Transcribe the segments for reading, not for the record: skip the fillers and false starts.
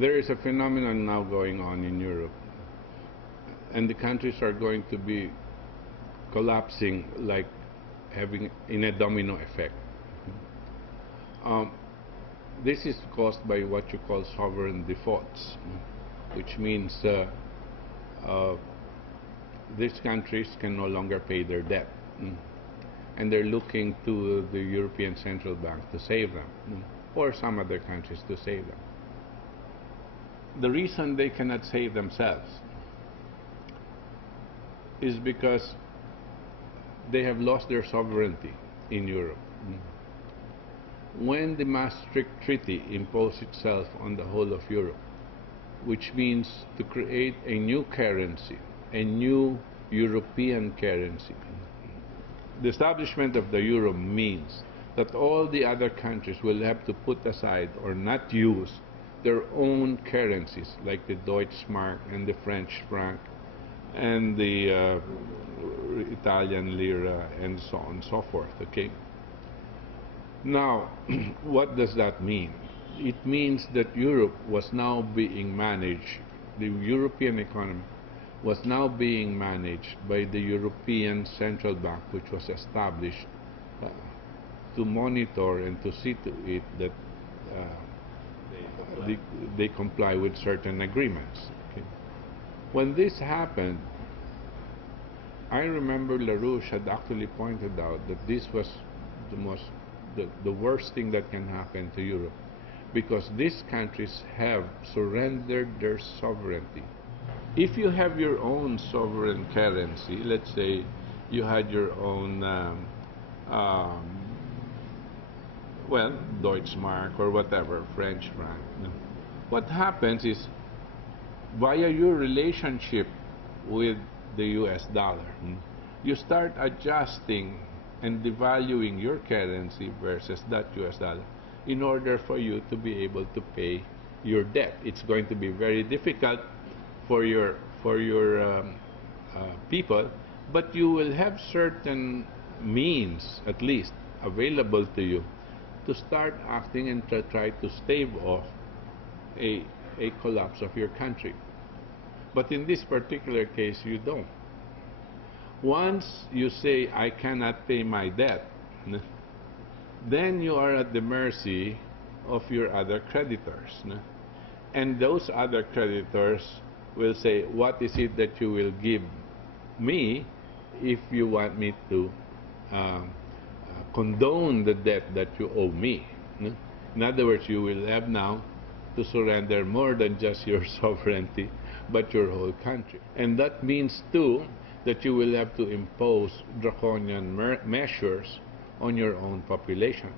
there is a phenomenon now going on in Europe, and the countries are going to be collapsing, like having in a domino effect. This is caused by what you call sovereign defaults, which means these countries can no longer pay their debt, and they're looking to the European Central Bank to save them, or some other countries to save them. The reason they cannot save themselves is because they have lost their sovereignty in Europe. When the Maastricht Treaty imposed itself on the whole of Europe, which means to create a new currency, a new European currency, the establishment of the euro means that all the other countries will have to put aside or not use their own currencies, like the Deutschmark and the French franc and the Italian lira and so on and so forth, okay? Now, what does that mean? It means that Europe was now being managed, the European economy was now being managed by the European Central Bank, which was established to monitor and to see to it that they comply with certain agreements. Okay? When this happened, I remember LaRouche had actually pointed out that this was the worst thing that can happen to Europe, because these countries have surrendered their sovereignty. If you have your own sovereign currency, let's say you had your own well, Deutschmark or whatever, French franc. What happens is, via your relationship with the US dollar, you start adjusting and devaluing your currency versus that US dollar in order for you to be able to pay your debt. It's going to be very difficult for your people, but you will have certain means, at least, available to you to start acting and to try to stave off a collapse of your country. But in this particular case, you don't. Once you say, I cannot pay my debt, then you are at the mercy of your other creditors. And those other creditors will say, what is it that you will give me if you want me to condone the debt that you owe me? In other words, you will have now to surrender more than just your sovereignty, but your whole country. And that means, too, that you will have to impose draconian measures on your own population.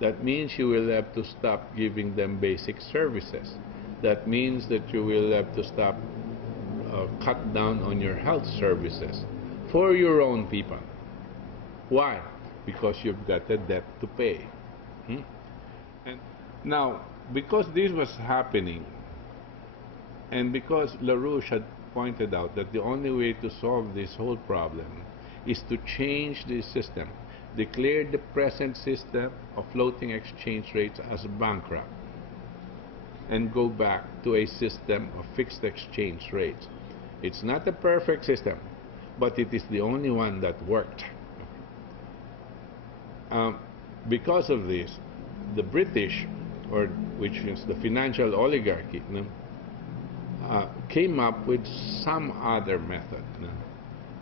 That means you will have to stop giving them basic services. That means that you will have to stop, cut down on your health services for your own people. Why? Because you've got a debt to pay. And now, because this was happening, and because LaRouche had pointed out that the only way to solve this whole problem is to change the system, declare the present system of floating exchange rates as bankrupt, and go back to a system of fixed exchange rates. It's not a perfect system, but it is the only one that worked. Because of this, the British, or which is the financial oligarchy, came up with some other method.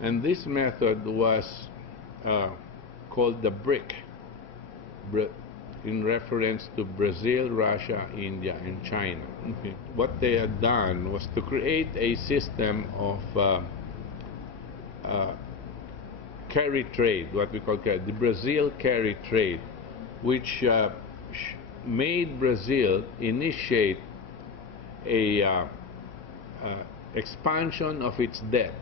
And this method was called the BRIC, in reference to Brazil, Russia, India, and China. What they had done was to create a system of carry trade, what we call the Brazil carry trade, which made Brazil initiate a expansion of its debt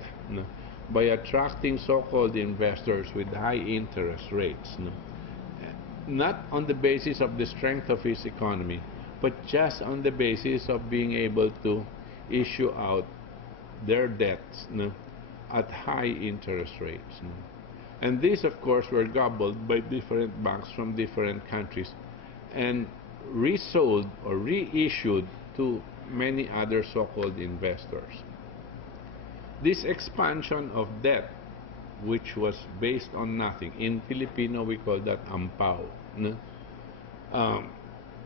by attracting so-called investors with high interest rates, not on the basis of the strength of its economy, but just on the basis of being able to issue out their debts at high interest rates. And these, of course, were gobbled by different banks from different countries and resold or reissued to many other so-called investors. This expansion of debt, which was based on nothing, in Filipino we call that ampao, no?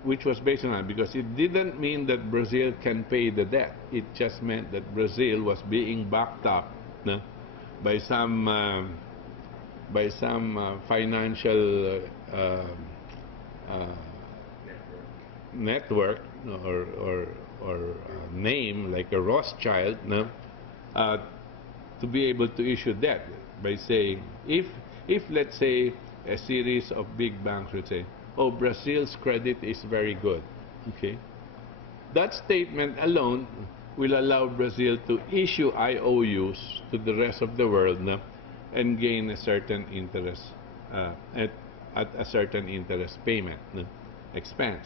Which was based on that, because it didn't mean that Brazil can pay the debt. It just meant that Brazil was being backed up, no? by some financial network, or name like a Rothschild, no? To be able to issue debt by saying, if let's say a series of big banks would say, oh, Brazil's credit is very good, okay, that statement alone will allow Brazil to issue IOUs to the rest of the world, no? And gain a certain interest at a certain interest payment, no? Expense.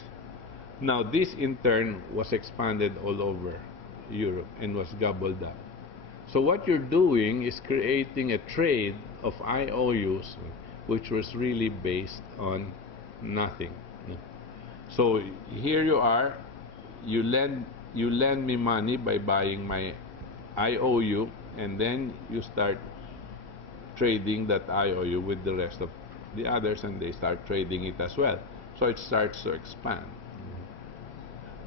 Now this in turn was expanded all over Europe and was gobbled up. So what you're doing is creating a trade of IOUs, which was really based on nothing. So here you are, you lend me money by buying my IOU, and then you start trading that IOU with the rest of the others, and they start trading it as well. So it starts to expand.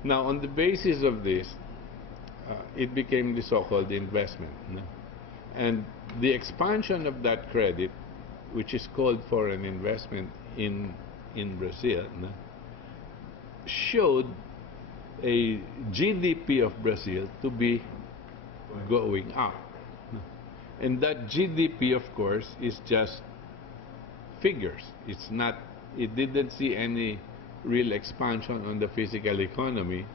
Now, on the basis of this, it became the so-called investment. And the expansion of that credit, which is called foreign investment in Brazil, showed a GDP of Brazil to be going up. And that GDP, of course, is just figures. It's not, it didn't see any real expansion on the physical economy.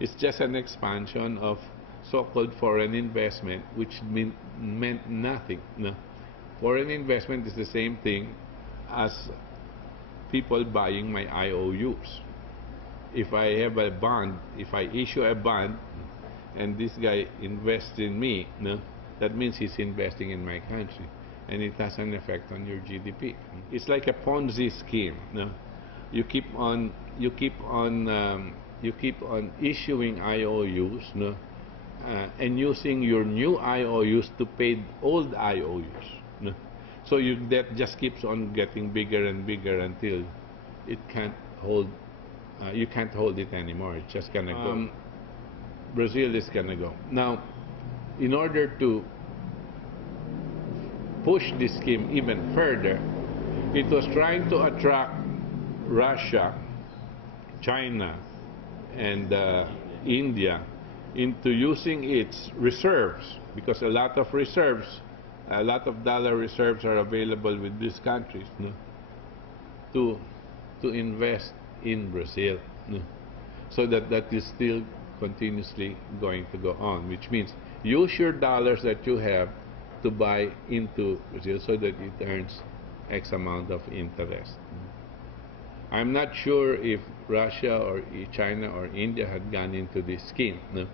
It's just an expansion of so-called foreign investment, which meant nothing. No? Foreign investment is the same thing as people buying my IOUs. If I have a bond, if I issue a bond, and this guy invests in me, no? That means he's investing in my country, and it has an effect on your GDP. It's like a Ponzi scheme. No? You keep on issuing IOUs, no? And using your new IOUs to pay old IOUs. No? So your debt just keeps on getting bigger and bigger until it can't hold. You can't hold it anymore. It's just gonna go. Brazil is gonna go. Now, in order to push this scheme even further, it was trying to attract Russia, China, and India into using its reserves, because a lot of reserves, a lot of dollar reserves are available with these countries, no? to invest in Brazil, no? So that is still continuously going to go on, which means use your dollars that you have to buy into Brazil so that it earns X amount of interest. I'm not sure if Russia or China or India had gone into this scheme, no?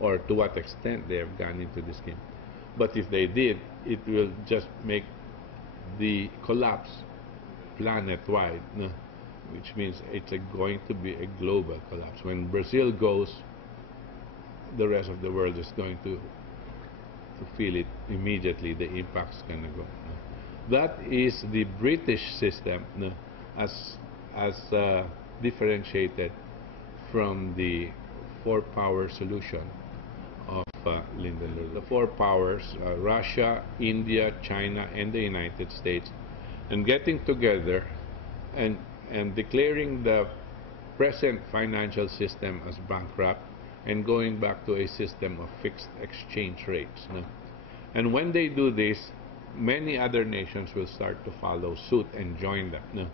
Or to what extent they have gone into this scheme. But if they did, it will just make the collapse planet-wide, no? Which means it's going to be a global collapse. When Brazil goes, the rest of the world is going to feel it immediately. The impact's going to go. No? That is the British system, no? as differentiated from the four-power solution of Lyndon Johnson. The four powers, Russia, India, China, and the United States, and getting together and declaring the present financial system as bankrupt and going back to a system of fixed exchange rates. No? And when they do this, many other nations will start to follow suit and join them. No?